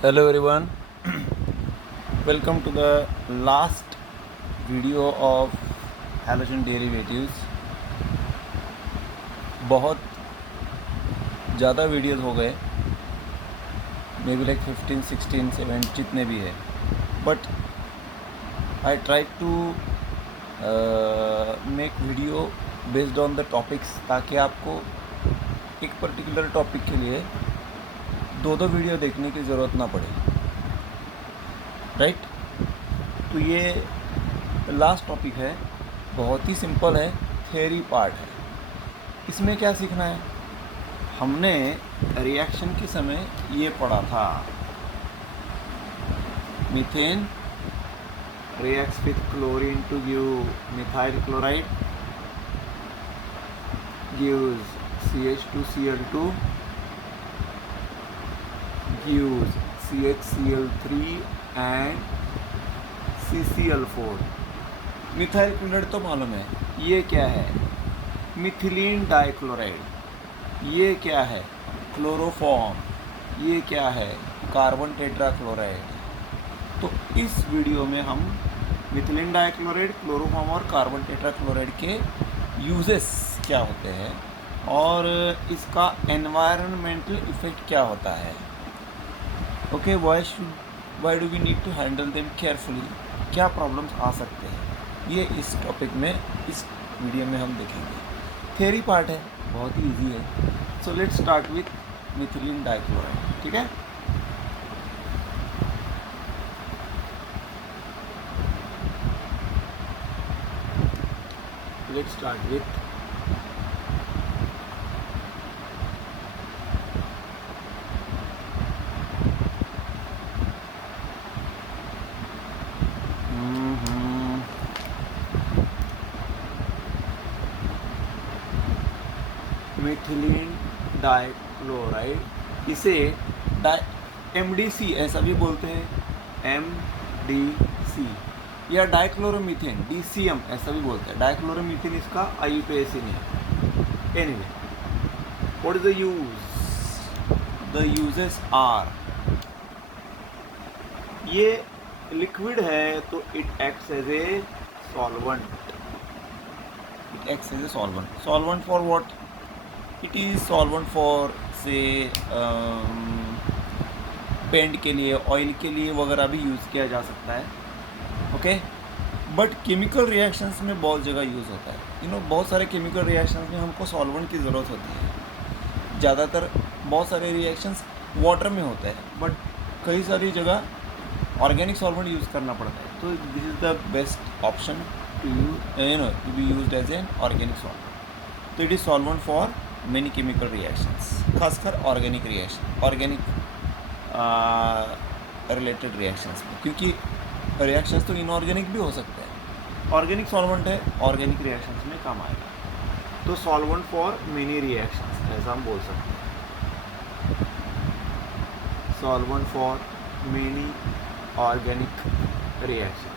Hello everyone, welcome to the last video of halogen derivatives. बहुत ज़्यादा videos हो गए, मे बी लाइक 15, 16, 17 जितने भी है, but I try to make video based on the topics ताकि आपको एक पर्टिकुलर टॉपिक के लिए दो वीडियो देखने की ज़रूरत ना पड़े, राइट? तो ये लास्ट टॉपिक है, बहुत ही सिंपल है, थ्योरी पार्ट है। इसमें क्या सीखना है? हमने रिएक्शन के समय ये पढ़ा था, methane reacts with chlorine to give methyl chloride, gives CH2Cl2, gives CHCl3 and CCl4। Methyl chloride तो मालूम है, ये क्या है? Methylene dichloride. ये क्या है? क्लोरोफॉर्म। ये क्या है? Carbon tetrachloride. तो इस वीडियो में हम मिथिलीन डाइक्लोराइड, क्लोरोफॉर्म और कार्बन टेट्राक्लोराइड के यूजेस क्या होते हैं और इसका एनवायरनमेंटल इफेक्ट क्या होता है। Okay, why do we need to handle them carefully, क्या प्रॉब्लम्स आ सकते हैं, ये इस टॉपिक में, इस वीडियो में हम देखेंगे। थ्योरी पार्ट है, बहुत ही इजी है। So let's start with methylene dichloride, ठीक है? Let's start with methylene dichloride. इसे MDC ऐसा भी बोलते हैं, MDC, या डाइक्लोरोमीथेन, DCM ऐसा भी बोलते हैं। डाइक्लोरोमीथेन इसका IUPAC है। Anyway, what is the use? The uses are, ये लिक्विड है तो it acts as a solvent. It acts as a solvent. Solvent for what? It is solvent for से पेंट के लिए, ऑयल के लिए वगैरह भी यूज़ किया जा सकता है। ओके, बट केमिकल रिएक्शंस में बहुत जगह यूज़ होता है। बहुत सारे केमिकल रिएक्शंस में हमको सॉल्वेंट की ज़रूरत होती है। ज़्यादातर बहुत सारे रिएक्शंस वाटर में होते हैं, बट कई सारी जगह ऑर्गेनिक सॉल्वेंट यूज़ करना पड़ता है। तो this is the best option to to be used as an organic solvent. तो it is solvent for many chemical reactions, खासकर organic reaction, organic related reactions में, क्योंकि रिएक्शंस तो इनऑर्गेनिक भी हो सकते हैं। ऑर्गेनिक सॉल्वेंट है, ऑर्गेनिक रिएक्शंस में काम आएगा। तो सॉल्वेंट फॉर मेनी रिएक्शंस ऐसा हम बोल सकते हैं, solvent for many organic reactions.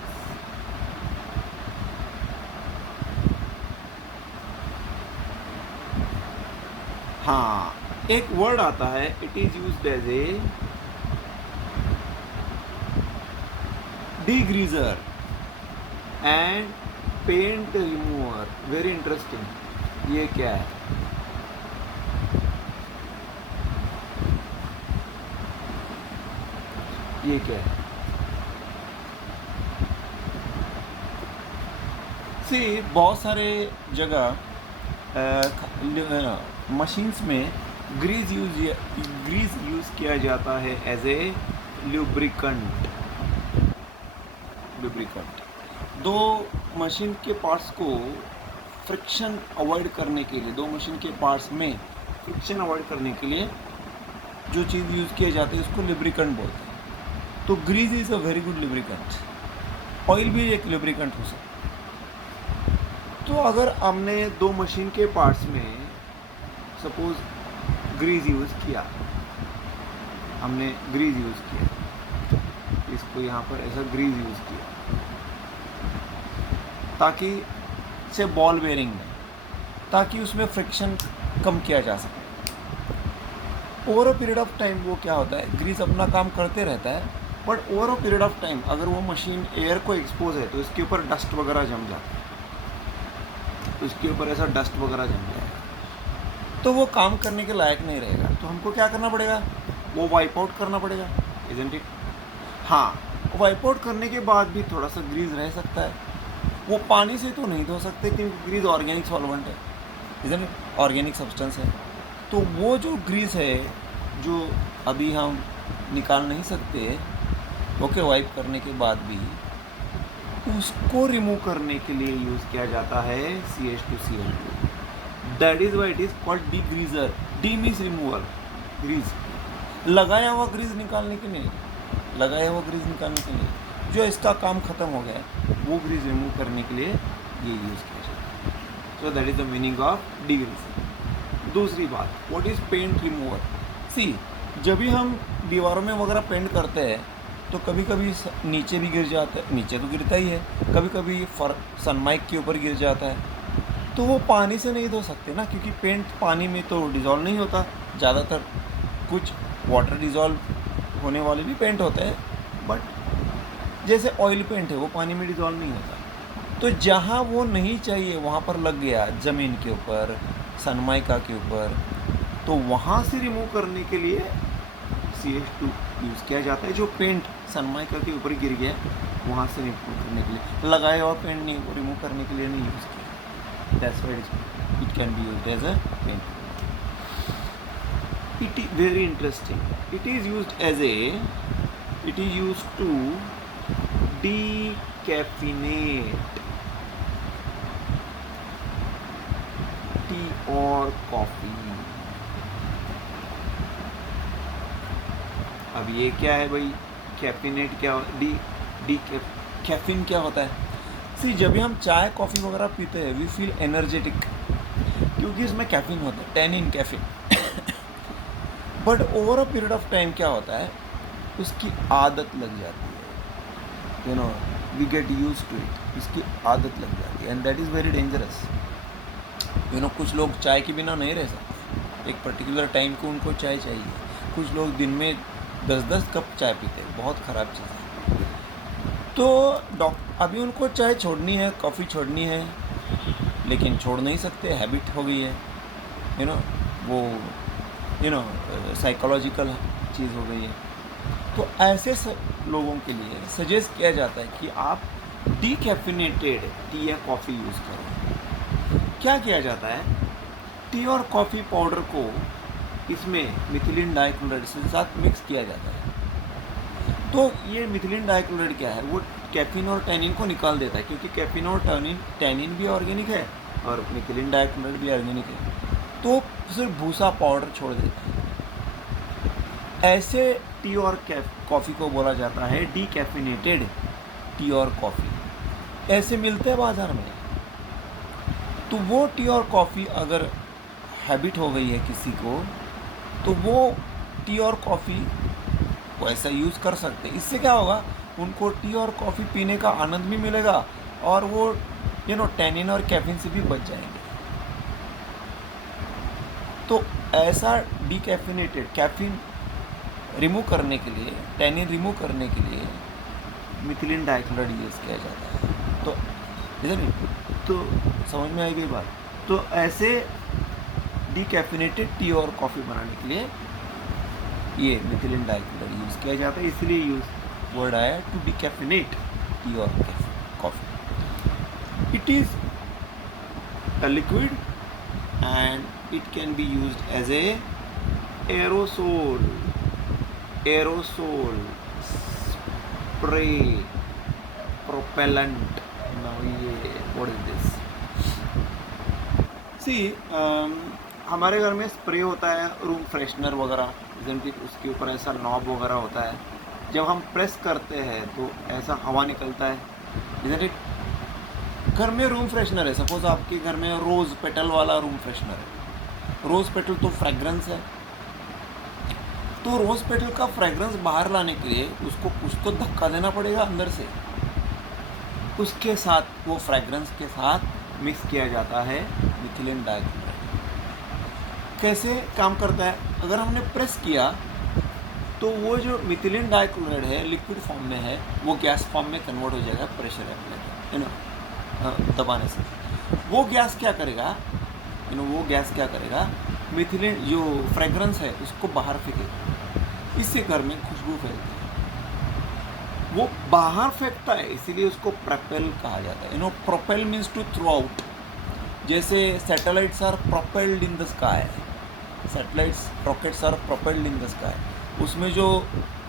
हाँ, एक वर्ड आता है, it is used as a degreaser and paint remover। Very interesting. ये क्या है? ये क्या है? सी, बहुत सारे जगह मशीन्स में ग्रीस यूज़ किया जाता है एज ए लुब्रिकेंट। दो मशीन के पार्ट्स को फ्रिक्शन अवॉइड करने के लिए, दो मशीन के पार्ट्स में फ्रिक्शन अवॉइड करने के लिए जो चीज़ यूज़ किया जाती है उसको लुब्रिकेंट बोलते हैं। तो grease is a very good lubricant. Oil भी एक लुब्रिकेंट हो सकता है। तो अगर हमने दो मशीन के पार्ट्स में सपोज ग्रीस यूज़ किया, हमने ग्रीस यूज़ किया, इसको यहाँ पर ऐसा ग्रीस यूज़ किया ताकि से बॉल बेयरिंग में, ताकि उसमें फ्रिक्शन कम किया जा सके। Over a period of time वो क्या होता है, ग्रीस अपना काम करते रहता है, but over a period of time अगर वो मशीन एयर को एक्सपोज है तो इसके ऊपर डस्ट वगैरह जम जाता है, तो इसके ऊपर ऐसा डस्ट वगैरह जम जाएगा, तो वो काम करने के लायक नहीं रहेगा। तो हमको क्या करना पड़ेगा, वो वाइप आउट करना पड़ेगा, इजंट इट। हाँ, वाइप आउट करने के बाद भी थोड़ा सा ग्रीस रह सकता है। वो पानी से तो नहीं धो सकते क्योंकि ग्रीस ऑर्गेनिक सॉल्वेंट है, इजंट इट, ऑर्गेनिक सब्सटेंस है। तो वो जो ग्रीस है जो अभी हम निकाल नहीं सकते, ओके, वाइप करने के बाद भी उसको रिमूव करने के लिए यूज़ किया जाता है CH2Cl2। That is why it is called degreaser. De means removal, grease, लगाया हुआ ग्रीस निकालने के लिए, लगाया हुआ ग्रीस निकालने के लिए, जो इसका काम ख़त्म हो गया वो ग्रीस रिमूव करने के लिए ये यूज़ किया जाता है। सो that is the meaning of D greasing. दूसरी बात, व्हाट इज़ पेंट रिमूवर। सी, जब भी हम दीवारों में वगैरह पेंट करते हैं तो कभी कभी नीचे भी गिर जाता है, नीचे तो गिरता ही है, कभी कभी सनमाइक के ऊपर गिर जाता है, तो वो पानी से नहीं धो सकते ना, क्योंकि पेंट पानी में तो डिज़ोल्व नहीं होता ज़्यादातर। कुछ वाटर डिज़ोल्व होने वाले भी पेंट होते हैं, बट जैसे ऑयल पेंट है वो पानी में डिज़ोल्व नहीं होता। तो जहाँ वो नहीं चाहिए वहाँ पर लग गया, ज़मीन के ऊपर, सनमाइका के ऊपर, तो वहाँ से रिमूव करने के लिए CH2 यूज़ किया जाता है। जो पेंट सनमाइका के ऊपर गिर गया वहाँ से रिमूव करने के लिए, लगाया हुआ पेंट नहीं, वो रिमूव करने के लिए नहीं यूज़ किया। That's why it can be used as a paint. It is very interesting. It is used to decaffeinate tea or coffee. अब ये क्या है भाई, कैफिनेट क्या, कैफीन क्या होता है। सी, जब भी हम चाय कॉफ़ी वगैरह पीते हैं वी फील एनर्जेटिक, क्योंकि इसमें कैफीन होता है, tannin, caffeine. But over a period of time क्या होता है, उसकी आदत लग जाती है, we get use to it, इसकी आदत लग जाती है, and that is very dangerous. कुछ लोग चाय के बिना नहीं रह सकते, एक पर्टिकुलर टाइम को उनको चाय चाहिए। कुछ लोग दिन में 10-10 कप चाय पीते हैं, बहुत ख़राब चीज़ है। तो अभी उनको चाय छोड़नी है, कॉफ़ी छोड़नी है, लेकिन छोड़ नहीं सकते, हैबिट हो गई है, वो साइकोलॉजिकल चीज़ हो गई है। तो ऐसे लोगों के लिए सजेस्ट किया जाता है कि आप डीकैफिनेटेड टी या कॉफ़ी यूज़ करो। क्या किया जाता है, टी और कॉफ़ी पाउडर को इसमें मिथिलीन डाइक्लोराइड के साथ मिक्स किया जाता है। तो ये मिथिलीन डाइक्लोराइड क्या है, वो कैफीन और टैनिन को निकाल देता है, क्योंकि कैफीन और टैनिन भी ऑर्गेनिक है और मिथिलीन डाइक्लोराइड भी ऑर्गेनिक है, तो सिर्फ भूसा पाउडर छोड़ देता है। ऐसे टी और कॉफ़ी को बोला जाता है डीकैफिनेटेड टी और कॉफ़ी। ऐसे मिलते हैं बाज़ार में। तो वो टी और कॉफ़ी अगर हैबिट हो गई है किसी को, तो वो टी और कॉफ़ी वैसा यूज़ कर सकते हैं। इससे क्या होगा, उनको टी और कॉफ़ी पीने का आनंद भी मिलेगा और वो टैनिन और कैफीन से भी बच जाएंगे। तो ऐसा डीकैफिनेटेड, कैफीन रिमूव करने के लिए, टैनिन रिमूव करने के लिए मिथिलीन डाइक्लोराइड यूज़ किया जाता है। तो समझ में आई गई बात। तो ऐसे डीकैफिनेटेड टी और कॉफ़ी बनाने के लिए ये मिथिलीन डाइक्लोराइड यूज़ किया जाता है, इसलिए वर्ड आया टू डीकैफिनेट टी और coffee. It is a liquid and it can be used as a aerosol spray propellant. Now what is this? See, हमारे घर में स्प्रे होता है रूम फ्रेशनर वगैरह, उसके ऊपर ऐसा नॉब वगैरह होता है। जब हम प्रेस करते हैं तो ऐसा हवा निकलता है, इधर एक घर में रूम फ्रेशनर है। सपोज आपके घर में रोज़ पेटल वाला रूम फ्रेशनर है। रोज़ पेटल तो फ्रेगरेंस है, तो रोज़ पेटल का फ्रेगरेंस बाहर लाने के लिए उसको कुछ तो धक्का देना पड़ेगा अंदर से। उसके साथ, वो फ्रेगरेंस के साथ मिक्स किया जाता है मिथिलीन डाइक्लोराइड। कैसे काम करता है, अगर हमने प्रेस किया तो वो जो मिथिलीन डाइक्लोराइड है लिक्विड फॉर्म में है, वो गैस फॉर्म में कन्वर्ट हो जाएगा प्रेशर अप्लाई, यू नो, दबाने से। वो गैस क्या करेगा, यू नो, वो गैस क्या करेगा, मिथिलीन जो फ्रेगरेंस है उसको बाहर फेंकेगा, इससे घर में खुशबू फैलती है। वो बाहर फेंकता है, इसीलिए उसको प्रोपेल कहा जाता है। You know, propel means to throw out. जैसे satellites are propelled in the sky, satellites rockets are propelled in the sky. उसमें जो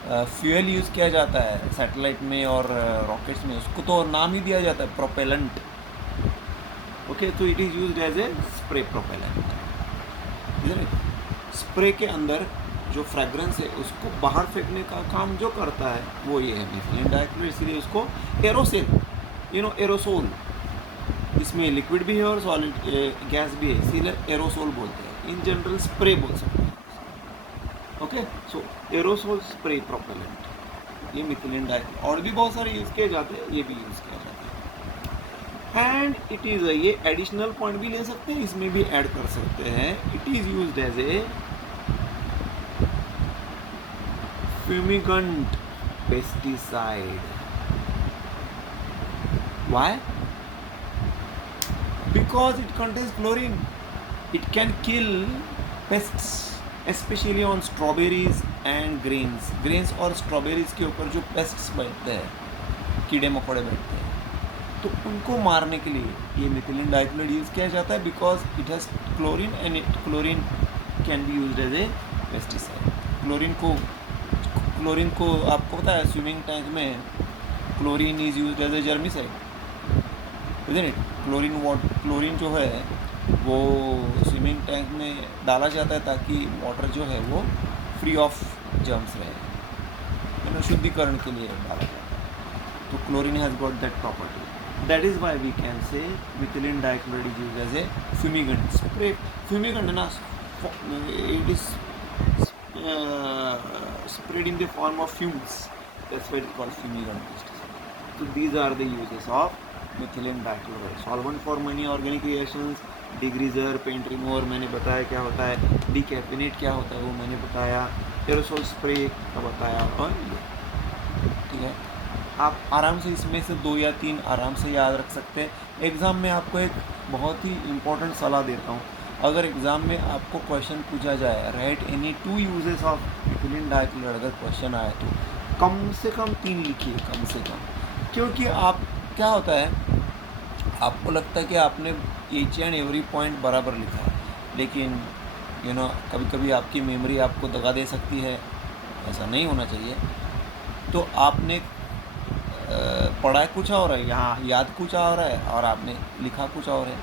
फ्यूल यूज़ किया जाता है सैटेलाइट में और रॉकेट्स में, उसको तो नाम ही दिया जाता है प्रोपेलेंट। ओके, तो it is used as a spray propellant. Spray के अंदर जो फ्रेगरेंस है उसको बाहर फेंकने का काम जो करता है वो ये है मिथिलीन डाइक्लोराइड, इसलिए उसको एरोसोल, यू नो, एरोसोल, इसमें लिक्विड भी है और सॉलिड गैस भी है, इसीलिए एरोसोल बोलते हैं। इन जनरल स्प्रे बोल सकते हैं। ओके, सो एरोसोल स्प्रे प्रोपेलेंट, ये मिथिलीन डाइक्लोराइड। और भी बहुत सारे यूज़ किए जाते हैं, ये भी यूज़ किया जाता है। एंड इट इज़ ये एडिशनल पॉइंट भी ले सकते हैं, इसमें भी ऐड कर सकते हैं। It is used as a fumigant pesticide. Why? Because it contains chlorine. It can kill pests, especially on strawberries and grains. Grains और strawberries के ऊपर जो pests बैठते हैं, कीड़े मकोड़े बैठते हैं, तो उनको मारने के लिए ये मिथिलीन डाइक्लोराइड यूज़ किया जाता है, because it has chlorine and chlorine can be used as a pesticide. Chlorine को आपको पता है स्विमिंग टैंक में chlorine is used as a germicide, isn't it? Chlorine जो है वो स्विमिंग टैंक में डाला जाता है ताकि वाटर जो है वो फ्री ऑफ जर्म्स रहे, यू नो, शुद्धिकरण के लिए डाला जाता है। तो chlorine has got that property, that is why we can say methylene dichloride is used as a fumigant. Spray fumigant ना, it is spread in the form of fumes, that's why it's called fumigant pesticide. So these are the uses of methylene dichloride. Solvent for many organic reactions, degreaser, paint remover मैंने बताया क्या होता है, decaffeinate क्या होता है वो मैंने बताया, aerosol spray का बताया, और ये ठीक है। आप आराम से इसमें से 2 या 3 आराम से याद रख सकते हैं। एग्ज़ाम में आपको एक बहुत ही इम्पोर्टेंट सलाह देता हूँ, अगर एग्ज़ाम में आपको क्वेश्चन पूछा जाए right any 2 uses of methylene dichloride, अगर क्वेश्चन आए तो कम से कम 3 लिखिए, कम से कम। क्योंकि आप क्या होता है, आपको लगता है कि आपने ईच एंड एवरी पॉइंट बराबर लिखा है, लेकिन यू नो कभी कभी आपकी मेमोरी आपको दगा दे सकती है, ऐसा नहीं होना चाहिए। तो आपने पढ़ा कुछ और है, यहाँ याद कुछ और है और आपने लिखा कुछ और है।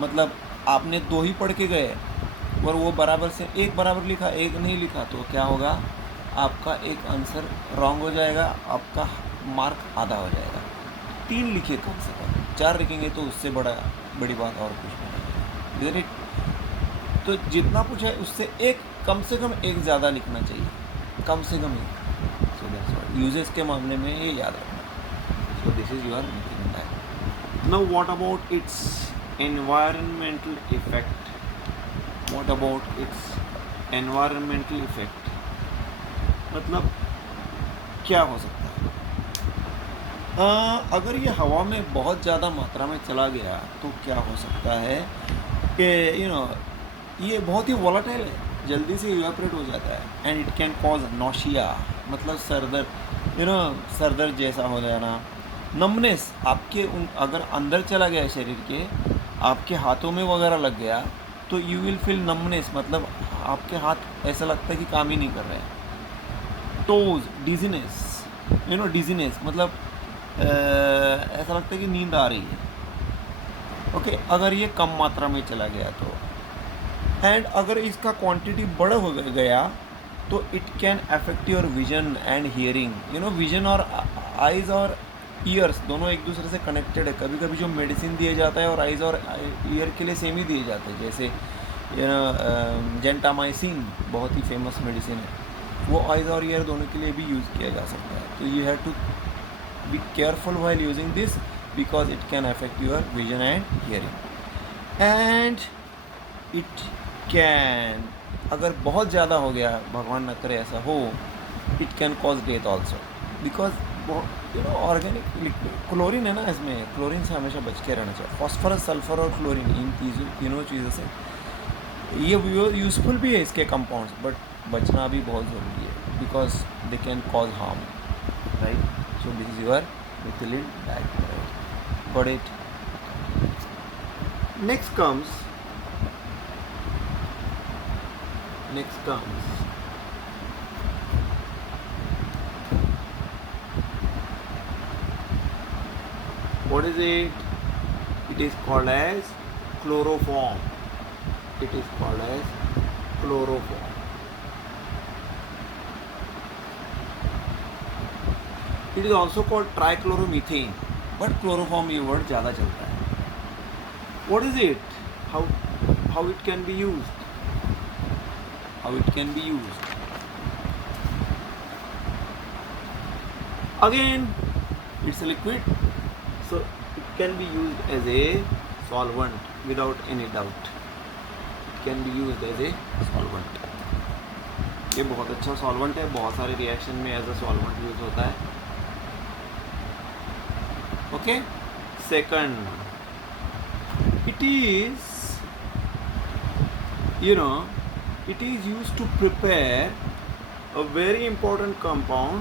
मतलब आपने 2 ही पढ़ के गए और वो बराबर से एक बराबर लिखा, एक नहीं लिखा, तो क्या होगा, आपका एक आंसर रॉन्ग हो जाएगा, आपका मार्क आधा हो जाएगा। 3 लिखे कम से कम, 4 लिखेंगे तो उससे बड़ी बात और कुछ नहीं है। तो जितना कुछ है उससे एक कम से कम एक ज़्यादा लिखना चाहिए, कम से कम एक। सो दैट्स व्हाट यूजेस के मामले में ये याद रखना। So this is your methylene dichloride. Now what about it's environmental effect? What about its environmental effect? मतलब क्या हो सकता है? अगर ये हवा में बहुत ज़्यादा मात्रा में चला गया तो क्या हो सकता है कि यू नो ये बहुत ही वॉलेटाइल है, जल्दी से इवेपोरेट हो जाता है, and it can cause nausea, मतलब सरदर्द, यू नो, सरदर्द जैसा हो जाना, नमनेस आपके अगर अंदर चला गया शरीर के, आपके हाथों में वगैरह लग गया तो यू विल फील नमनेस, मतलब आपके हाथ ऐसा लगता है कि काम ही नहीं कर रहे हैं। Toes, dizziness, you know, dizziness मतलब ऐसा लगता है कि नींद आ रही है। ओके, अगर ये कम मात्रा में चला गया तो, एंड अगर इसका क्वांटिटी बड़ा हो गया तो it can affect your vision and hearing. You know, vision और आइज़ और ईयर्स दोनों एक दूसरे से कनेक्टेड है। कभी कभी जो मेडिसिन दिया जाता है और आइज़ और ईयर के लिए सेम ही दिए जाते हैं, जैसे यू नो जेंटामाइसिन बहुत ही फेमस मेडिसिन है, वो आइज़ और ईयर दोनों के लिए भी यूज़ किया जा सकता है। तो you have to be careful while using this because it can affect your vision and hearing, and it can, अगर बहुत ज़्यादा हो गया, भगवान न करे ऐसा हो, it can cause death also, because organic chlorine है ना इसमें, क्लोरीन से हमेशा बच के रहना चाहिए। फॉस्फोरस, सल्फर और क्लोरीन, इन तीनों चीज़ों से ये यूज़फुल भी है इसके कंपाउंड्स, बट बचना भी बहुत ज़रूरी है, because they can cause harm, right. So this is your methylene dichloride, got it. Next comes what is it? It is called as chloroform. It is called as chloroform. It is also called trichloromethane, but chloroform ये word ज़्यादा चलता है। What is it? How it can be used? How it can be used? Again, it's a liquid, so it can be used as a solvent without any doubt. It can be used as a solvent. ये बहुत अच्छा solvent है, बहुत सारे reaction में as a solvent use होता है। Okay, second, it is it is used to prepare a very important compound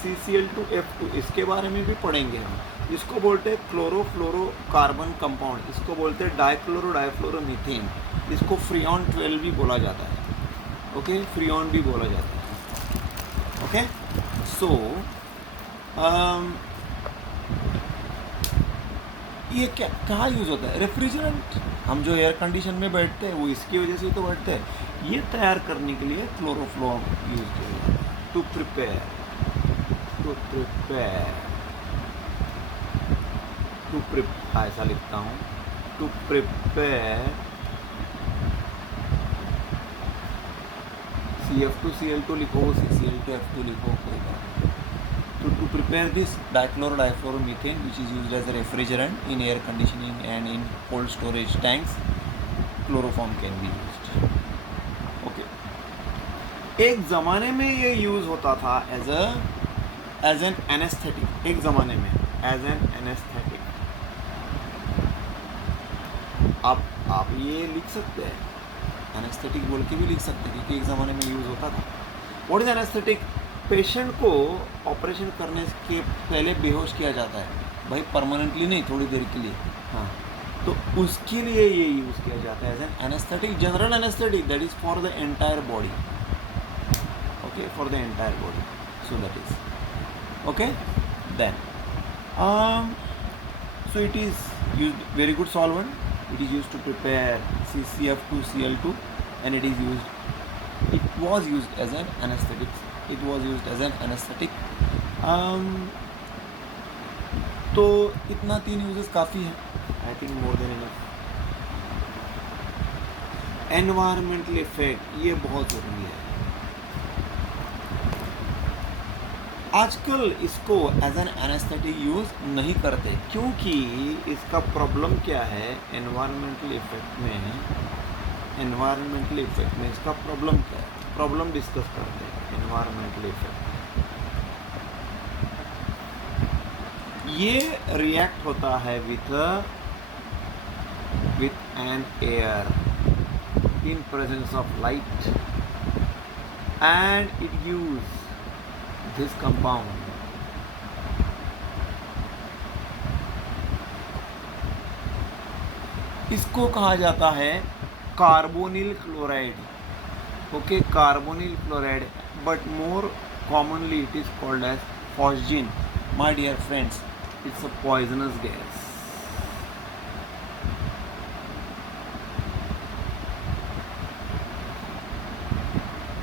CCl2F2, इसके बारे में भी पढ़ेंगे हम। इसको बोलते हैं क्लोरोफ्लोरोकार्बन कंपाउंड, इसको बोलते हैं डाइक्लोरोमीथेन, इसको फ्रियॉन 12 भी बोला जाता है। ओके, फ्रियॉन भी बोला जाता है। ओके, सो ये क्या कहाँ यूज़ होता है? रेफ्रिजरेंट, हम जो एयर कंडीशन में बैठते हैं वो इसकी वजह से तो बैठते हैं। ये तैयार करने के लिए क्लोरोफ्लोम यूज किया जाता है। टू प्रिपेयर ऐसा लिखता हूँ, टू प्रिपेयर CF2Cl2 लिखो, CCl2F2 लिखो, कोई बात नहीं। To prepare this dichloromethane, which is used as a refrigerant in air conditioning and in cold storage tanks, chloroform can be used. Okay. एक ज़माने में ये यूज़ होता था as an anesthetic, एक ज़माने में as an anesthetic। आप ये लिख सकते हैं, anesthetic बोल के भी लिख सकते हैं, क्योंकि एक ज़माने में यूज़ होता था। What is anesthetic? पेशेंट को ऑपरेशन करने के पहले बेहोश किया जाता है, भाई परमानेंटली नहीं, थोड़ी देर के लिए, हाँ, तो उसके लिए ये यूज़ किया जाता है as an anaesthetic, general anaesthetic, that is for the entire body. Okay, for the entire body, so that is okay. Then so it is used, very good solvent, it is used to prepare CCF2Cl2 and it was used as an anesthetic. It was used as an anesthetic. तो इतना 3 uses काफ़ी है, I think more than enough. Environmental effect, ये बहुत ज़रूरी है। आजकल इसको एज एन एनेस्थेटिक यूज़ नहीं करते, क्योंकि इसका प्रॉब्लम क्या है? एनवायरमेंटल इफेक्ट में इसका प्रॉब्लम क्या है? प्रॉब्लम डिस्कस करते हैं। एनवायरमेंटल इफेक्ट, ये रिएक्ट होता है with an air in presence of light and it gives this compound. इसको कहा जाता है carbonyl chloride. Okay, carbonyl chloride, but more commonly it is called as phosgene. My dear friends, it's a poisonous gas.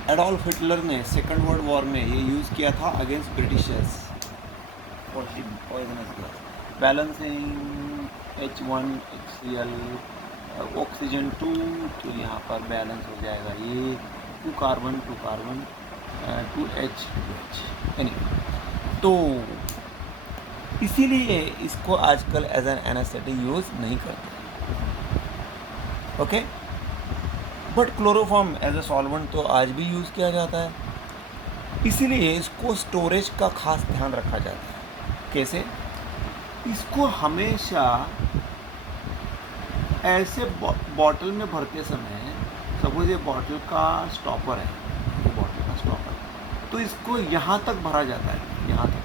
Adolf Hitler ने second world war में ये use किया था against Britishers, poisonous gas. Balancing H1HCl oxygen 2, तो यहाँ पर balance हो जाएगा ये 2 कार्बन 2H। एनीवे, तो इसीलिए इसको आजकल एज एन एनेस्थेटिक यूज़ नहीं करते। Okay, but chloroform as a solvent तो आज भी यूज़ किया जाता है, इसीलिए इसको स्टोरेज का खास ध्यान रखा जाता है। कैसे? इसको हमेशा ऐसे बॉटल में भरते समय, सपोज ये बॉटल का स्टॉपर है, ये बॉटल का स्टॉपर, तो इसको यहाँ तक भरा जाता है, यहाँ तक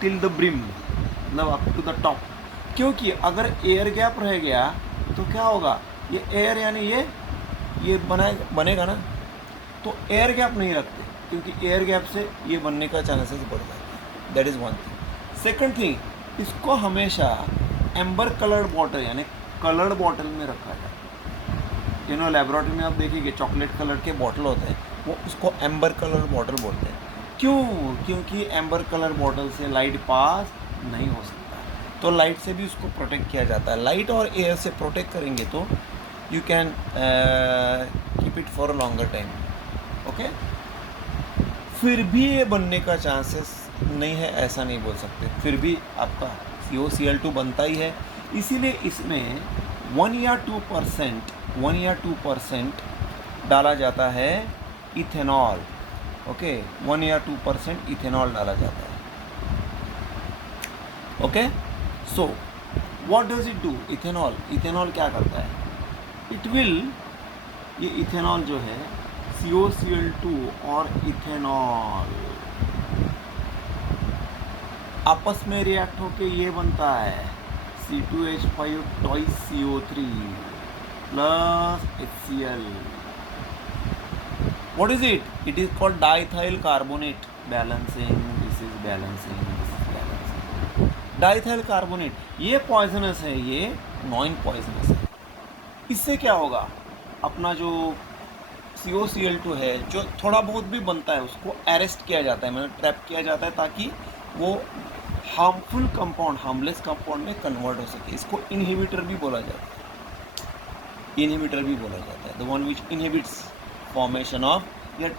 टिल द ब्रिम, मतलब अप टू द टॉप। क्योंकि अगर एयर गैप रह गया तो क्या होगा, ये एयर यानी ये बनेगा ना, तो एयर गैप नहीं रखते, क्योंकि एयर गैप से ये बनने का चांसेस बढ़ जाता है। That is one thing. Second thing, इसको हमेशा एम्बर कलर्ड बॉटल यानी कलर्ड बॉटल में रखा जाए। लेबोरेटरी में आप देखिए चॉकलेट कलर के बॉटल होते हैं, वो उसको एम्बर कलर बॉटल बोलते हैं। क्यों? क्योंकि एम्बर कलर बॉटल से लाइट पास नहीं हो सकता, तो लाइट से भी उसको प्रोटेक्ट किया जाता है। लाइट और एयर से प्रोटेक्ट करेंगे तो you can keep it for a longer time. Okay, फिर भी ये बनने का चांसेस नहीं है ऐसा नहीं बोल सकते, फिर भी आपका COCl2 बनता ही है। इसीलिए इसमें 1 या 2% डाला जाता है इथेनॉल। ओके, 1 या 2% इथेनॉल डाला जाता है। Okay, so what does it do? Ethanol क्या करता है? इट विल, ये इथेनॉल जो है COCl2 और इथेनॉल आपस में रिएक्ट होके ये बनता है C2H5 twice CO3 plus HCl. What is it? It is called diethyl carbonate. Balancing, this is balancing, this is balancing. Diethyl carbonate ये पॉइजनस है, ये नॉन पॉइजनस है। इससे क्या होगा, अपना जो COCl2 है जो थोड़ा बहुत भी बनता है उसको अरेस्ट किया जाता है, मतलब ट्रैप किया जाता है, ताकि वो हार्मफुल कंपाउंड हार्मलेस कंपाउंड में कन्वर्ट हो सके। इसको इनहिबिटर भी बोला जाता है, the one which inhibits formation of the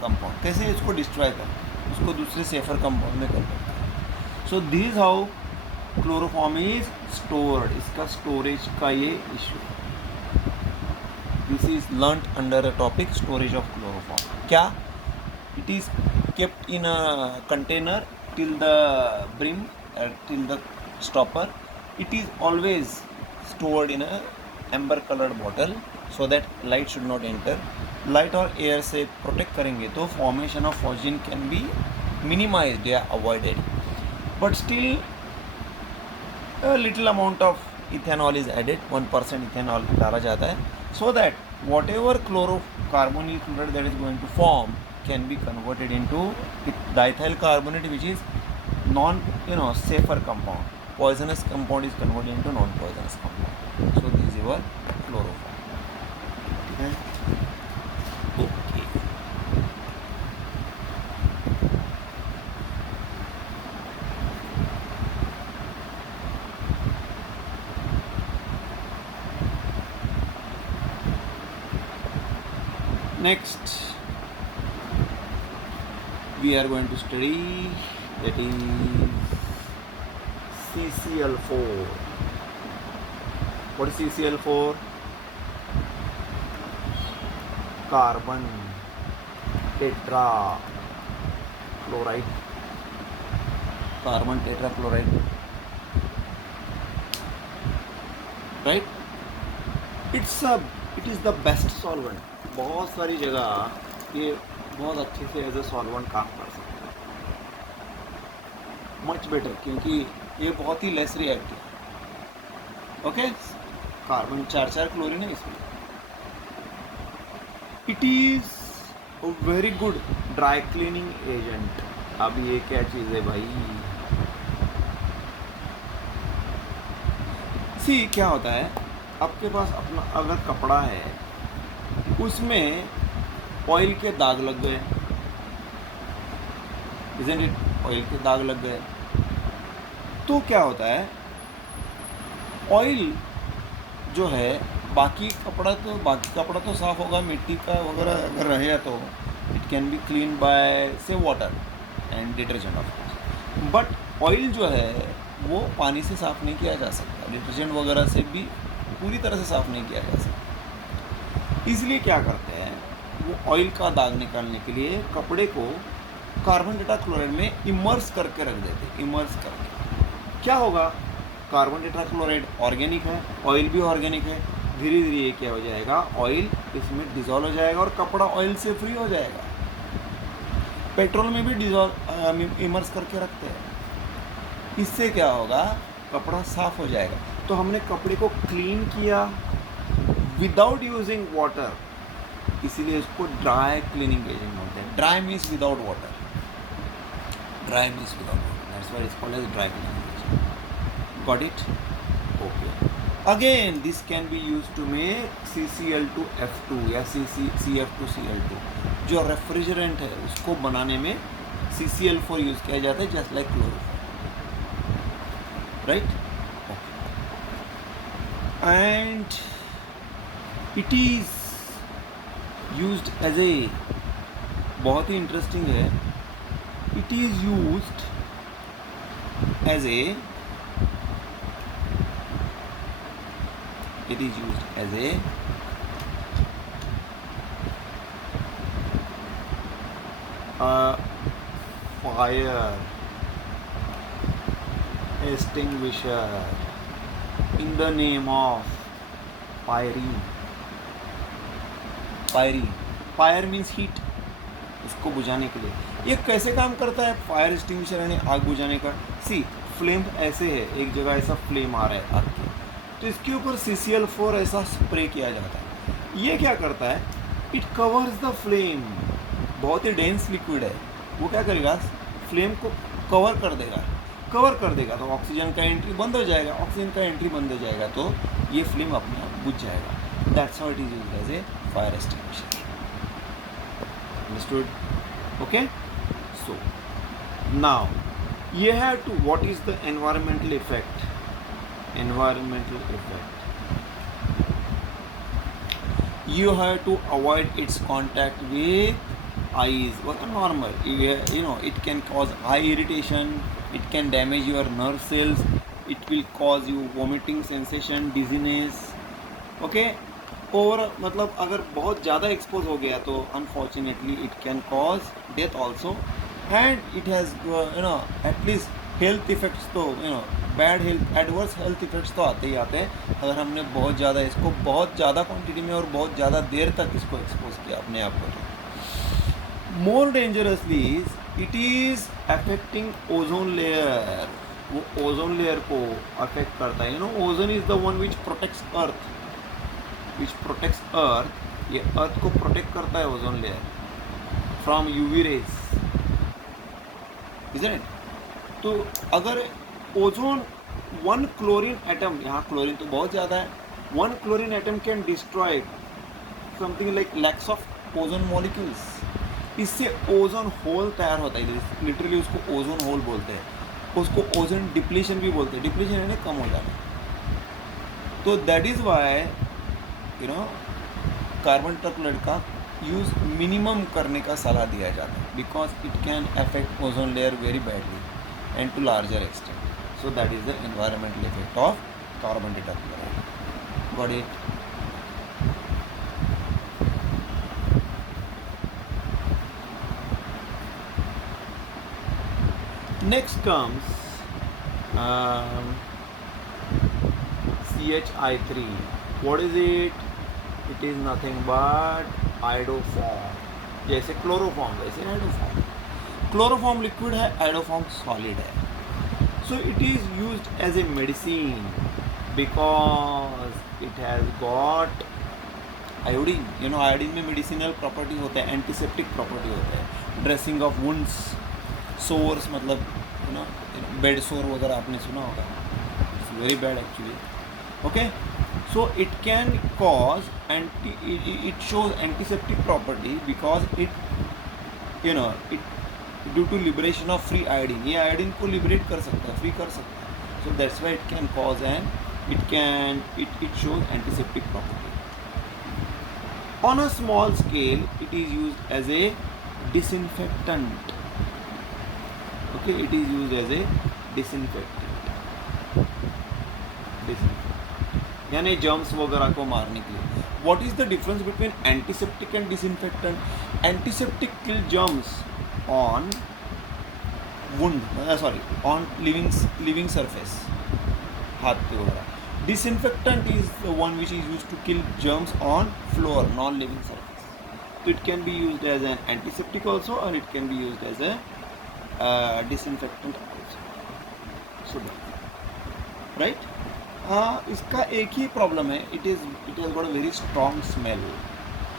compound. कैसे इसको डिस्ट्रॉय करते, उसको दूसरे सेफर कंपाउंड में कन्वर्ट करते हैं। So this how chloroform is stored, इसका स्टोरेज का ये issue. This is learned under a topic storage of chloroform. क्या? It is kept in a container till the brim, till the stopper. It is always stored in a amber colored bottle so that light should not enter. Light और air से protect करेंगे तो formation of phosgene can be minimized या avoided. But still a little amount of ethanol is added, 1% ethanol डाला जाता है, so that whatever chlorocarbonic fluid that is going to form can be converted into diethyl carbonate, which is safer compound. Poisonous compound is converted into non-poisonous compound. So this is your chloroform. Okay. Next we are going to study, that is CCl4. What is CCl4? Carbon tetrachloride. Carbon tetrachloride, right? It is the best solvent. बहुत सारी जगह ये बहुत अच्छे से as a solvent काम कर सकते हैं, मच बेटर, क्योंकि ये बहुत ही less reactive. Okay, carbon 4 chlorine है इसमें। It is a very good dry cleaning agent. अब ये क्या चीज़ है भाई? सी क्या होता है, आपके पास अपना अगर कपड़ा है उसमें ऑयल के दाग लग गए, इज़न्ट इट? ऑयल के दाग लग गए तो क्या होता है, ऑयल जो है, बाकी कपड़ा तो साफ़ होगा, मिट्टी का वगैरह अगर रहे तो it can be clean by से water and detergent of course. But oil जो है वो पानी से साफ़ नहीं किया जा सकता, डिटर्जेंट वगैरह से भी पूरी तरह से साफ़ नहीं किया जा सकता। इसलिए क्या करते हैं, वो ऑयल का दाग निकालने के लिए कपड़े को कार्बन टेट्राक्लोराइड में इमर्स करके रख देते हैं। इमर्स करके क्या होगा, कार्बन टेट्राक्लोराइड ऑर्गेनिक है, ऑयल भी ऑर्गेनिक है, धीरे धीरे ये क्या हो जाएगा, ऑयल इसमें डिजॉल्व हो जाएगा और कपड़ा ऑयल से फ्री हो जाएगा। पेट्रोल में भी डिजॉल्व इमर्स करके रखते हैं, इससे क्या होगा, कपड़ा साफ हो जाएगा। तो हमने कपड़े को क्लीन किया विदाउट यूजिंग वाटर, इसीलिए इसको ड्राई क्लीनिंग एजेंट बोलते हैं। Dry means without water, dry means without water, that's why it's called as dry cleaning agent. Got it? Okay. Again this can be used to make CCl2F2 या CF2Cl2। जो refrigerant है उसको बनाने में CCl4 use किया जाता है, just like chloroform, right? And it is used as a, बहुत ही इंटरेस्टिंग है, it is used as a, it is used as a fire extinguisher in the name of pyrene. Fire means heat, उसको बुझाने के लिए। ये कैसे काम करता है फायर एक्सटिंग्विशर यानी आग बुझाने का? सी, फ्लेम ऐसे है, एक जगह ऐसा फ्लेम आ रहा है आग की, तो इसके ऊपर CCl4 ऐसा स्प्रे किया जाता है। ये क्या करता है, इट कवर्स द फ्लेम, बहुत ही डेंस लिक्विड है, वो क्या करेगा, फ्लेम को कवर कर देगा तो ऑक्सीजन का एंट्री बंद हो जाएगा, ऑक्सीजन का एंट्री बंद हो जाएगा तो ये फ्लेम अपने आप बुझ जाएगा। That's how it is used as a fire extinguisher. Understood? Okay. So now you have to, what is the environmental effect? You have to avoid its contact with eyes. Well, normal, you know, it can cause eye irritation, it can damage your nerve cells, it will cause you vomiting sensation, dizziness. Okay, और मतलब अगर बहुत ज़्यादा expose हो गया तो unfortunately it can cause death also, and it has at least health effects तो bad health, adverse health effects तो आते ही आते हैं अगर हमने बहुत ज़्यादा इसको बहुत ज़्यादा क्वांटिटी में और बहुत ज़्यादा देर तक इसको एक्सपोज किया अपने आप को। तो more dangerously it is affecting ozone layer, वो ओजोन लेयर को अफेक्ट करता है। Ozone is the one which protects earth, ये अर्थ को प्रोटेक्ट करता है ozone layer from UV rays, isn't it? तो अगर ओजोन वन क्लोरीन एटम, यहाँ क्लोरीन तो बहुत ज़्यादा है, one chlorine atom can destroy something like lakhs of ozone molecules, इससे ओजोन होल तैयार होता है, लिटरली उसको ओजोन होल बोलते हैं, उसको ओजोन डिप्लीशन भी बोलते हैं, डिप्लीशन यानी कम हो जाना। तो that is why carbon tetrachloride का यूज़ मिनिमम करने का सलाह दिया जाता है, because it can affect ozone layer very badly and to larger extent. So that is the environmental effect of carbon tetrachloride. Got it? Next comes CH3. What is it? It is nothing but iodoform, जैसे chloroform वैसे iodoform. Chloroform liquid है, iodoform solid है। So it is used as a medicine because it has got iodine. Iodine में medicinal property होता है, antiseptic property होता है, dressing of wounds, sores, मतलब बेड सोर वगैरह आपने सुना होगा, it's very bad actually. Okay, so it can cause it shows antiseptic property because it due to liberation of free iodine, ये iodine को liberate कर सकता है, free कर सकता है, so that's why it can cause and it shows antiseptic property. On a small scale it is used as a disinfectant. Okay, it is used as a disinfectant यानी germs वगैरह को मारने के लिए। what is the difference between antiseptic and disinfectant? Antiseptic kill germs on wound, on living surface, हाथ पे वगैरह. Disinfectant is the one which is used to kill germs on floor, non-living surface. So it can be used as an antiseptic also, or it can be used as a disinfectant also. So right? इसका एक ही problem है, it has got a very strong smell.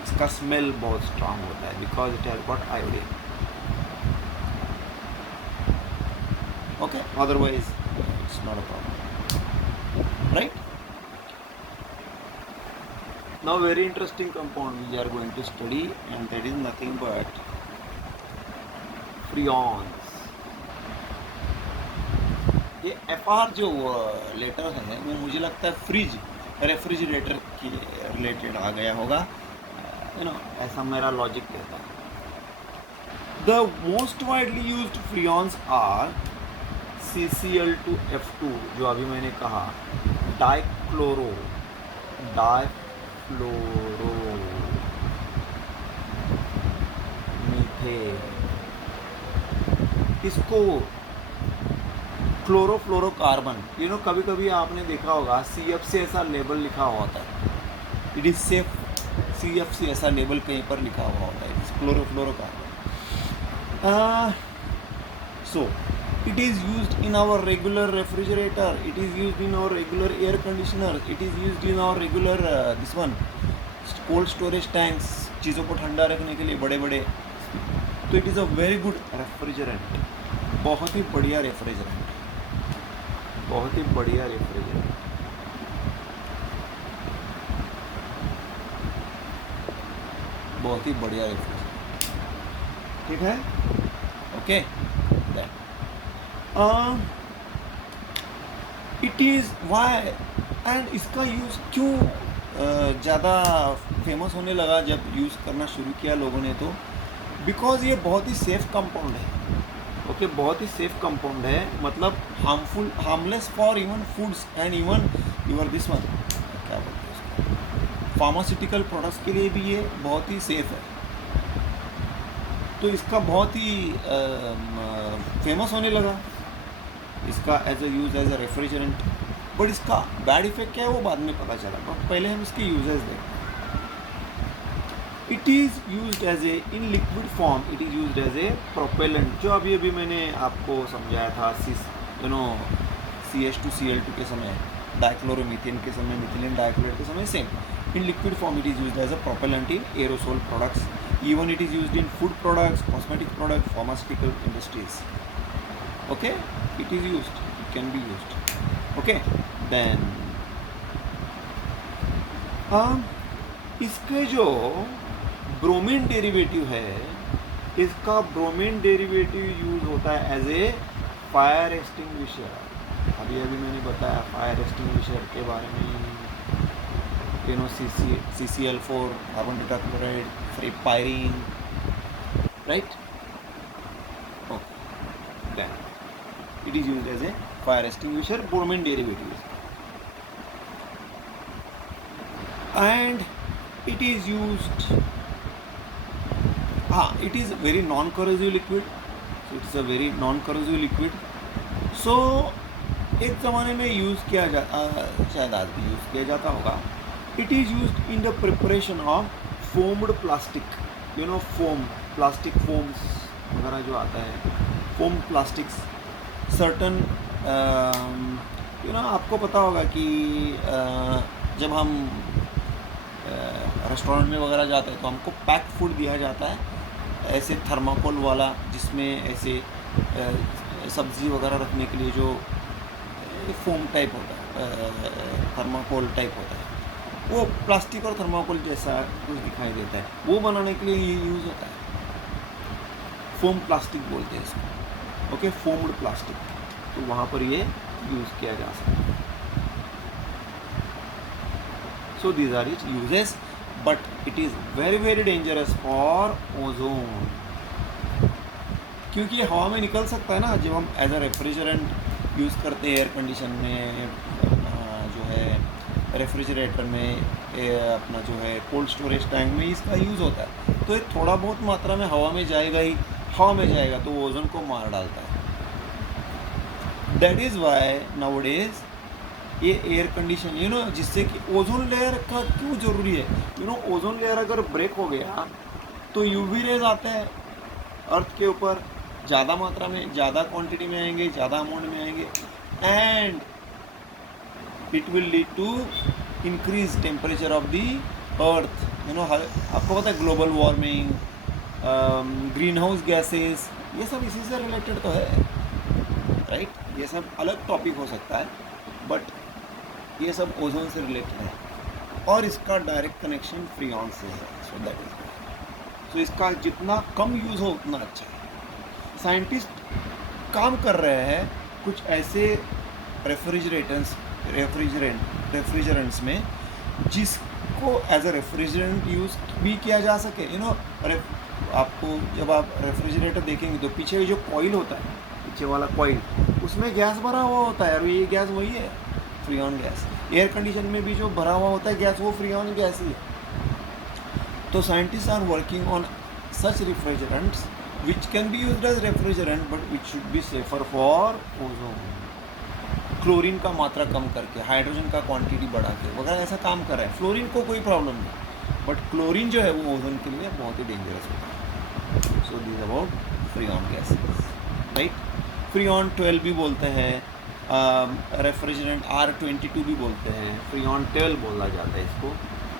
इसका smell बहुत strong होता है because it has got iodine. Okay, otherwise it's not a problem, right? Now very interesting compound we are going to study, and that is nothing but freons. ये FR जो letter है वो मुझे लगता है फ्रिज रेफ्रिजरेटर के related आ गया होगा, ऐसा मेरा लॉजिक कहता है. The most widely used freons are CCl2F2, जो अभी मैंने कहा, डाइक्लोरो मीथेन. इसको क्लोरोफ्लोरोकार्बन, कभी कभी आपने देखा होगा CF से ऐसा लेबल लिखा हुआ होता है, इट इज सेफ. CF से ऐसा लेबल कहीं पर लिखा हुआ होता है, it is chlorofluorocarbon. So it is used in our regular refrigerator, it is used in our regular air conditioner, it is used in our regular this one cold storage tanks, चीज़ों को ठंडा रखने के लिए बड़े बड़े. तो it is a very good refrigerant, बहुत ही बढ़िया रेफ्रिजरेंट, बहुत ही बढ़िया रेफ्रिजरेंट. बहुत ही बढ़िया रेफ्रिजरेंट, ठीक है. Okay, it is why, and इसका यूज़ क्यों ज़्यादा फेमस होने लगा जब यूज़ करना शुरू किया लोगों ने, तो बिकॉज ये बहुत ही सेफ कंपाउंड है. ओके, बहुत ही सेफ कंपाउंड है, मतलब harmless for even foods and even your this one, क्या बोलते हैं उसको, फार्मास्यूटिकल प्रोडक्ट्स के लिए भी ये बहुत ही सेफ है. तो इसका बहुत ही फेमस होने लगा, इसका as a use as a refrigerant. But इसका बैड इफेक्ट क्या है वो बाद में पता चला, बट पहले हम इसके यूजेस देखते हैं. It is used as a in liquid form, it is used as a propellant, जो अभी मैंने आपको समझाया था CH2Cl2 के समय, डाइक्लोरोमीथेन के समय, मिथिलीन डाइक्लोराइड के समय, same. In liquid form it is used as a propellant in aerosol products. Even it is used in food products, cosmetic products, pharmaceutical industries. Okay, it is used, it can be used. Okay, then इसके जो bromine derivative है, इसका bromine derivative use होता है as a fire extinguisher. अभी मैंने बताया fire extinguisher के बारे में, CCl4, carbon tetrachloride, pyridine, right? Okay, then it is used as a fire extinguisher, bromine derivatives, and it is used. It is very non-corrosive liquid, so it is a very non-corrosive liquid. So एक ज़माने में use किया शायद आज भी use किया जाता होगा. It is used in the preparation of foamed plastic, foam, plastic foams वगैरह जो आता है, foamed plastics, certain आपको पता होगा कि जब हम रेस्टोरेंट में वगैरह जाते हैं तो हमको पैक फूड दिया जाता है ऐसे थर्माकोल वाला, जिसमें ऐसे सब्ज़ी वगैरह रखने के लिए जो फोम टाइप होता है, थर्माकोल टाइप होता है, वो प्लास्टिक और थर्माकोल जैसा कुछ दिखाई देता है, वो बनाने के लिए ये यूज़ होता है. फोम प्लास्टिक बोलते हैं इसको. ओके, फोम्ड प्लास्टिक, तो वहाँ पर ये यूज़ किया जा सकता है. So these are its uses, but it is very very dangerous for ozone, क्योंकि ये हवा में निकल सकता है ना. जब हम एज अ रेफ्रिजरेंट यूज़ करते हैं एयर कंडीशन में, जो है रेफ्रिजरेटर में, अपना जो है कोल्ड स्टोरेज टैंक में इसका यूज़ होता है। तो ये थोड़ा बहुत मात्रा में हवा में जाएगा ही, हवा में जाएगा तो ओजोन को मार डालता है। दैट इज़ वाई नाउअडेज ये एयर कंडीशन जिससे कि ओजोन लेयर का क्यों ज़रूरी है। ओजोन लेयर अगर ब्रेक हो गया तो यूवी रेज आते हैं अर्थ के ऊपर, ज़्यादा मात्रा में, ज़्यादा क्वांटिटी में आएंगे, ज़्यादा अमाउंट में आएंगे, and it will lead to increase temperature of the earth. आपको पता है global warming, green house gases, ये सब इसी से रिलेटेड तो है, राइट। ये सब अलग टॉपिक हो सकता है, बट ये सब ओजोन से रिलेटेड है और इसका डायरेक्ट कनेक्शन फ्रीऑन से है। सो दैट इज, तो इसका जितना कम यूज़ हो उतना अच्छा है। साइंटिस्ट काम कर रहे हैं कुछ ऐसे रेफ्रिजरेंट्स में जिसको एज अ रेफ्रिजरेंट यूज़ भी किया जा सके। आपको जब आप रेफ्रिजरेटर देखेंगे तो पीछे जो कॉइल होता है, पीछे वाला कॉइल, उसमें गैस भरा हुआ होता है और ये गैस वही है, फ्रीऑन गैस। एयर कंडीशन में भी जो भरा हुआ होता है गैस, वो फ्रीऑन गैस ही है। तो scientist are working on such refrigerants which can be used as refrigerant but which should be safer for ozone. Chlorine का मात्रा कम करके, हाइड्रोजन का क्वांटिटी बढ़ा के वगैरह ऐसा काम कर रहा है। फ्लोरीन को कोई प्रॉब्लम नहीं, बट क्लोरीन जो है वो ओजोन के लिए बहुत ही डेंजरस होता है। So this about freon gases, right. Freon 12 भी बोलते हैं, रेफ्रिजरेंट R22 भी बोलते हैं, फ्रीऑन 12 बोला जाता है इसको।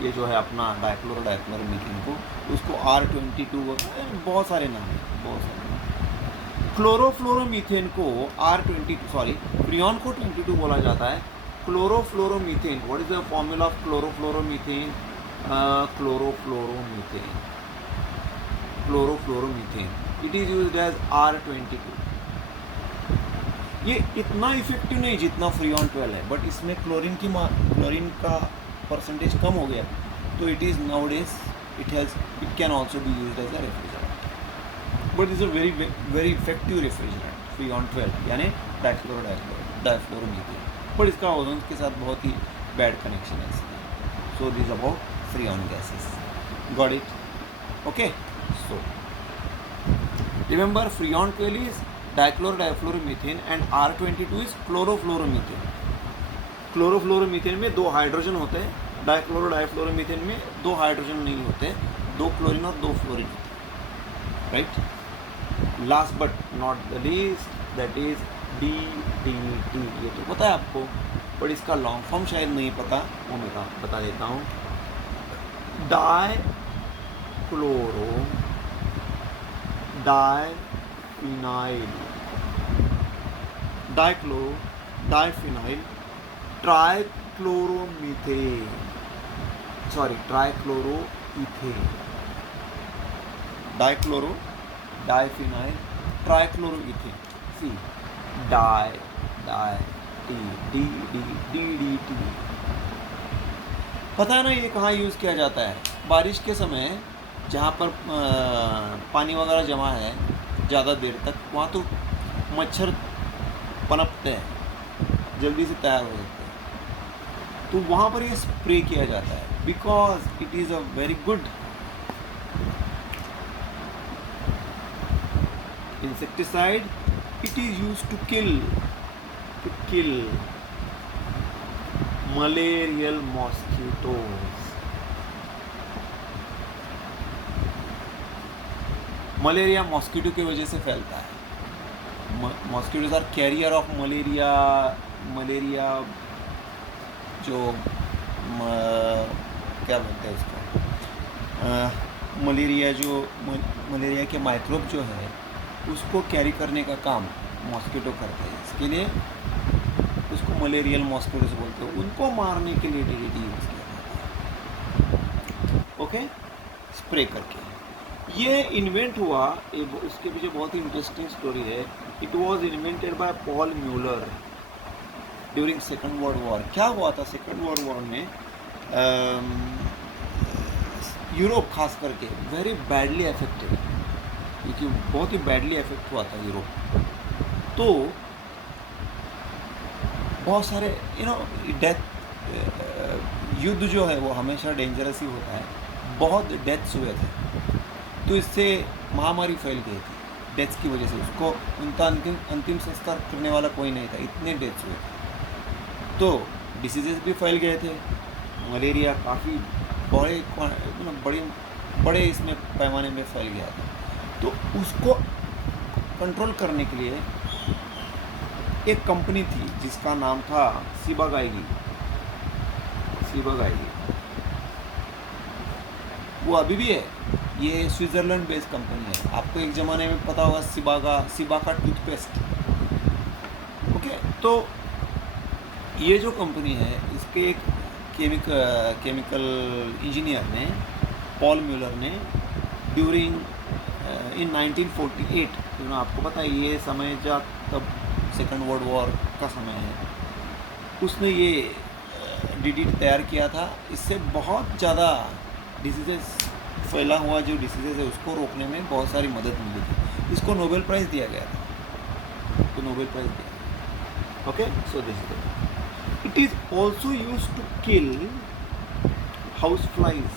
ये जो है अपना डाइक्लोरोमीथेन को, उसको R22, बहुत सारे नाम हैं, बहुत सारे। क्लोरोफ्लोरोमीथेन को फ्रीऑन को 22 बोला जाता है। Chlorofluoromethane, what is the formula of chlorofluoromethane? Chlorofluoromethane it is used as R22। ये इतना इफेक्टिव नहीं जितना फ्रीऑन 12 है, बट इसमें क्लोरीन का परसेंटेज कम हो गया, तो it is nowadays it can also be used as a refrigerant, but is a very effective refrigerant freon 12, यानी डाइफ्लोरोमीथेन, बट इसका ओजोन के साथ बहुत ही बैड कनेक्शन है। So this about freon gases, got it? Okay, so remember freon 12 is difluoromethane and R22 is chlorofluoromethane. Chlorofluoromethane में 2 hydrogen होते हैं, डाइफ्लोरोमीथेन में 2 हाइड्रोजन नहीं होते, 2 क्लोरीन और 2 फ्लोरीन होते, right. Last but not the least, that is DDT। ये तो पता है आपको, बट इसका लॉन्ग फॉर्म शायद नहीं पता, वो मैं बता देता हूँ। Diphenyl trichloromethane, diphenyl trichloroethane. See DDT। पता है ना ये कहाँ यूज़ किया जाता है? बारिश के समय जहाँ पर पानी वगैरह जमा है ज़्यादा देर तक, वहाँ तो मच्छर पनपते हैं, जल्दी से तैयार हो जाते हैं, तो वहाँ पर ये स्प्रे किया जाता है, because it is a very good insecticide. It is used to kill malarial mosquitoes. Malaria mosquito की वजह से फैलता है। Mosquitoes are carrier of malaria जो क्या बोलते हैं उसको, मलेरिया के माइक्रोब जो है उसको कैरी करने का काम मॉस्किटो करते हैं। इसके लिए उसको मलेरियल मॉस्किटोज बोलते हैं। उनको मारने के लिए DDT यूज़ किया जाता है, ओके, स्प्रे करके। ये इन्वेंट हुआ, इसके पीछे बहुत ही इंटरेस्टिंग स्टोरी है। It was invented by Paul Muller during second world war. क्या हुआ था सेकेंड वर्ल्ड वॉर में? यूरोप खास करके वेरी बैडली अफेक्टेड, क्योंकि बहुत ही बैडली अफेक्ट हुआ था यूरोप। तो बहुत सारे युद्ध जो है वो हमेशा डेंजरस ही होता है, बहुत डेथ्स हुए थे, तो इससे महामारी फैल गई थी डेथ्स की वजह से। उसको उनका अंतिम संस्कार करने वाला कोई नहीं था, इतने डेथ्स हुए थे। तो डिसीजेस भी फैल गए थे, मलेरिया काफ़ी बड़े इसमें पैमाने में फैल गया था। तो उसको कंट्रोल करने के लिए एक कंपनी थी जिसका नाम था सिबागाई। वो अभी भी है, ये स्विट्ज़रलैंड बेस्ड कंपनी है। आपको एक ज़माने में पता होगा सिबा का टूथपेस्ट। ओके, तो ये जो कंपनी है इसके एक केमिकल इंजीनियर ने, पॉल म्यूलर ने, ड्यूरिंग इन 1948, आपको पता है ये समय तब सेकेंड वर्ल्ड वॉर का समय है, उसने ये डीडीटी तैयार किया था। इससे बहुत ज़्यादा डिसीजेस, फैला हुआ जो डिसीजेस है उसको रोकने में बहुत सारी मदद मिली थी। इसको नोबेल प्राइज़ दिया गया था, तो नोबेल प्राइज़ दिया। Okay, so this it is also use to kill house flies,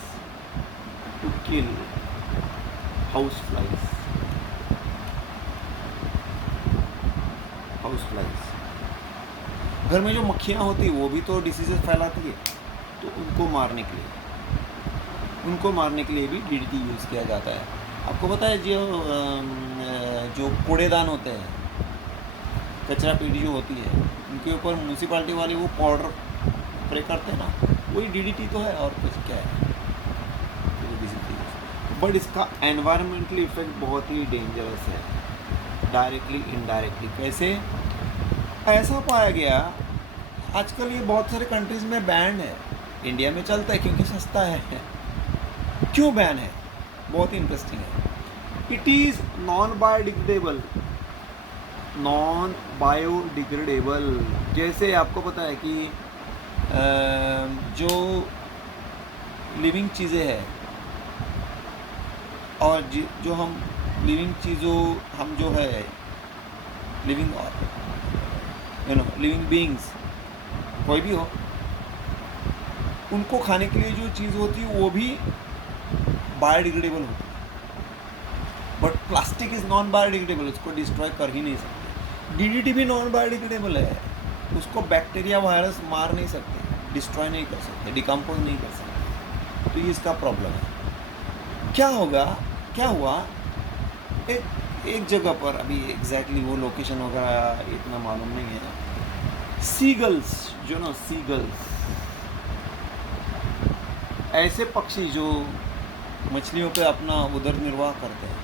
घर में जो मक्खियाँ होती है वो भी तो डिसीजेस फैलाती है, तो उनको मारने के लिए भी डीडीटी यूज़ किया जाता है। आपको पता है जो कूड़ेदान होते हैं, कचरा पेटी जो होती है, उनके ऊपर म्यूनसिपाल्टी वाले वो पाउडर स्प्रे करते हैं ना, वही डीडीटी तो है, और कुछ क्या है। बट इसका एनवायरमेंटली इफेक्ट बहुत ही डेंजरस है, डायरेक्टली इनडायरेक्टली। कैसे? ऐसा पाया गया, आजकल ये बहुत सारे कंट्रीज़ में बैन है, इंडिया में चलता है क्योंकि सस्ता है। क्यों बैन है? बहुत ही इंटरेस्टिंग है। It is non biodegradable. जैसे आपको पता है कि जो लिविंग चीज़ें हैं और जो हम लिविंग चीज़ों, हम जो है लिविंग बीइंग्स, कोई भी हो, उनको खाने के लिए जो चीज़ होती है वो भी बायोडिग्रेडेबल होती है। But plastic is non biodegradable, उसको डिस्ट्रॉय कर ही नहीं सकते। डीडीटी भी नॉन बायोडिग्रेडेबल है, उसको बैक्टीरिया वायरस मार नहीं सकते, डिस्ट्रॉय नहीं कर सकते, डिकम्पोज नहीं कर सकते। तो ये इसका प्रॉब्लम है। क्या हुआ, एक जगह पर, अभी एग्जैक्टली वो लोकेशन वगैरह इतना मालूम नहीं है, सीगल्स, ऐसे पक्षी जो मछलियों पे अपना उदर निर्वाह करते हैं,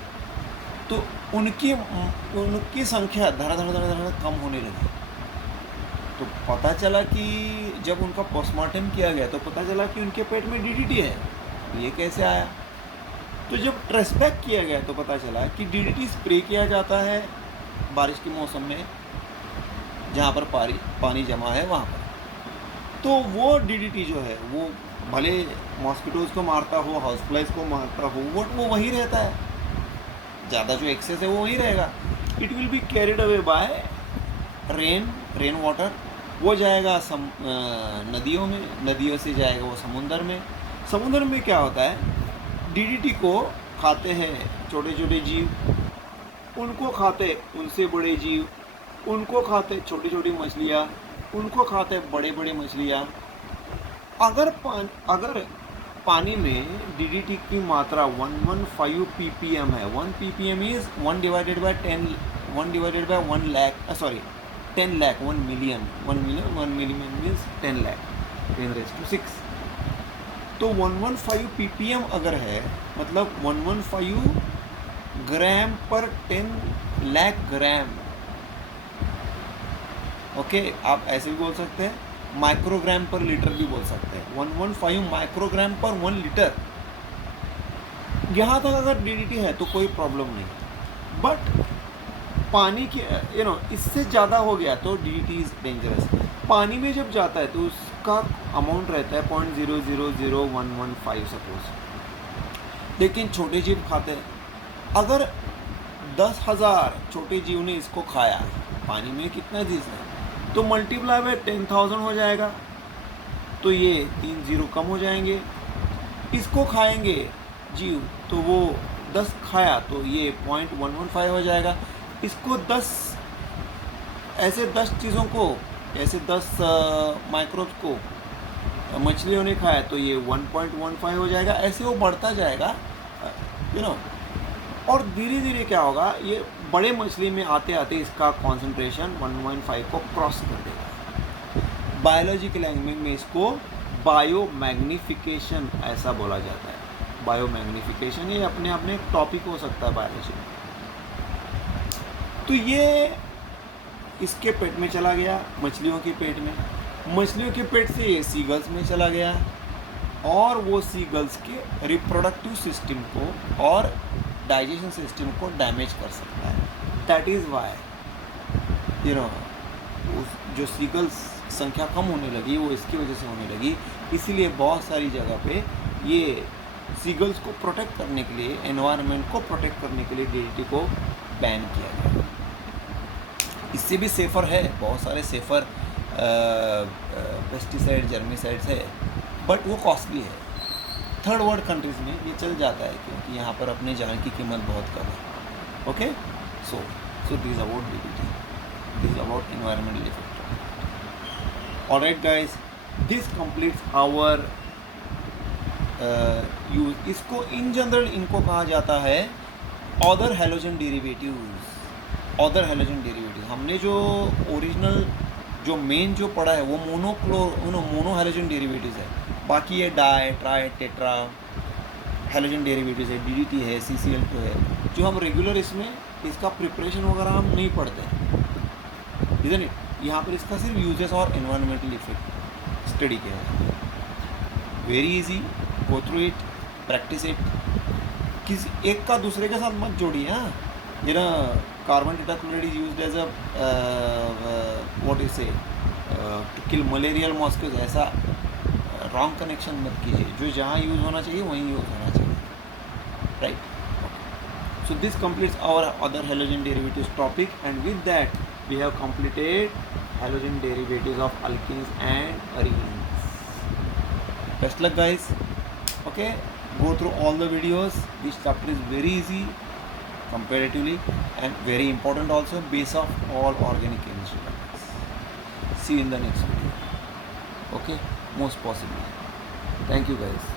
तो उनकी संख्या धड़ा कम होने लगी। तो पता चला कि जब उनका पोस्टमार्टम किया गया तो पता चला कि उनके पेट में डीडीटी है। ये कैसे आया? तो जब ट्रेस बैक किया गया तो पता चला कि डीडीटी स्प्रे किया जाता है बारिश के मौसम में, जहाँ पर पानी जमा है वहाँ पर। तो वो डीडीटी जो है वो भले मॉस्किटोज़ को मारता हो, हाउस फ्लाइज को मारता हो, वो वहीं रहता है, ज़्यादा जो एक्सेस है वो वहीं रहेगा। It will be carried away by rain water, वो जाएगा नदियों में, नदियों से जाएगा वो समुद्र में क्या होता है, डीडीटी को खाते हैं छोटे छोटे जीव, उनको खाते उनसे बड़े जीव, उनको खाते छोटी छोटी मछलियाँ, उनको खाते बड़े बड़े मछलियाँ। अगर पानी में डीडीटी की मात्रा 115 ppm है, 1 ppm is 1 divided by 1 lakh, 10 lakh, 1 million means 10 lakh, 10⁻⁶। तो 115 ppm अगर है, मतलब 115 ग्राम पर 10 लाख ग्राम। ओके, आप ऐसे भी बोल सकते हैं, माइक्रोग्राम पर लीटर भी बोल सकते हैं। 115 माइक्रोग्राम पर 1 लीटर, यहाँ तक अगर डीडीटी है तो कोई प्रॉब्लम नहीं। बट पानी के इससे ज़्यादा हो गया तो डीडीटी इज़ डेंजरस। पानी में जब जाता है तो उसका अमाउंट रहता है 0.000115 सपोज, लेकिन छोटे जीव खाते हैं। अगर 10,000 छोटे जीव ने इसको खाया, पानी में कितना चीज़ है, तो मल्टीप्लाई बाय 10,000 हो जाएगा। तो ये 3 जीरो कम हो जाएंगे। इसको खाएंगे जीव तो वो 10 खाया तो ये 0.115 हो जाएगा। इसको 10 ऐसे 10 चीज़ों को, ऐसे 10 माइक्रोब्स को मछलियों ने खाया तो ये 1.15 हो जाएगा। ऐसे वो बढ़ता जाएगा यू नो। और धीरे धीरे क्या होगा, ये बड़े मछली में आते आते इसका कॉन्सेंट्रेशन 1.5 को क्रॉस कर देगा। बायोलॉजिकल लैंग्वेज में इसको बायोमैग्निफिकेशन ऐसा बोला जाता है। बायोमैग्निफिकेशन ये अपने आप में एक टॉपिक हो सकता है बायोलॉजी में। तो ये इसके पेट में चला गया, मछलियों के पेट में। मछलियों के पेट से ये सीगल्स में चला गया और वो सीगल्स के रिप्रोडक्टिव सिस्टम को और डाइजेशन सिस्टम को डैमेज कर सकता है। That is why you know जो सीगल्स संख्या कम होने लगी वो इसकी वजह से होने लगी। इसीलिए बहुत सारी जगह पे ये सीगल्स को प्रोटेक्ट करने के लिए, एनवायरनमेंट को प्रोटेक्ट करने के लिए डीडीटी को बैन किया गया। इससे भी सेफ़र है, बहुत सारे सेफ़र पेस्टिसाइड, जर्मिसाइड्स है, बट वो कॉस्टली है। थर्ड वर्ल्ड कंट्रीज़ में ये चल जाता है क्योंकि यहाँ पर अपने जान की कीमत बहुत कम है। Okay, so this about DDT, this about environmental effect. Alright guys, this completes our use. इसको इन जनरल इनको कहा जाता है other halogen derivatives. Other halogen derivative हमने जो ओरिजिनल जो मेन जो पढ़ा है वो मोनो हैलोजन डेरिवेटिव्स है। बाकी ये di, tri, tetra halogen derivatives है, डीडीटी है, CCl2 है, जो हम रेगुलर इसमें इसका प्रिपरेशन वगैरह हम नहीं पढ़ते हैं, इधर यहाँ पर इसका सिर्फ यूजेस और एनवायरमेंटल इफेक्ट स्टडी किया है। Very easy, go through it, practice it. किसी एक का दूसरे के साथ मत जोड़िए। हाँ, ये ना carbon tetrachloride is used as a what is say to kill malarial mosquitoes, ऐसा रॉन्ग कनेक्शन मत कीजिए। जो जहाँ यूज़ होना चाहिए वहीं यूज़ होना चाहिए, right. So this completes our other halogen derivatives topic, and with that we have completed halogen derivatives of alkenes and arenes. Best luck guys. Okay, go through all the videos. This chapter is very easy comparatively and very important also, base of all organic chemistry. See you in the next video. Okay, most possibly. Thank you guys.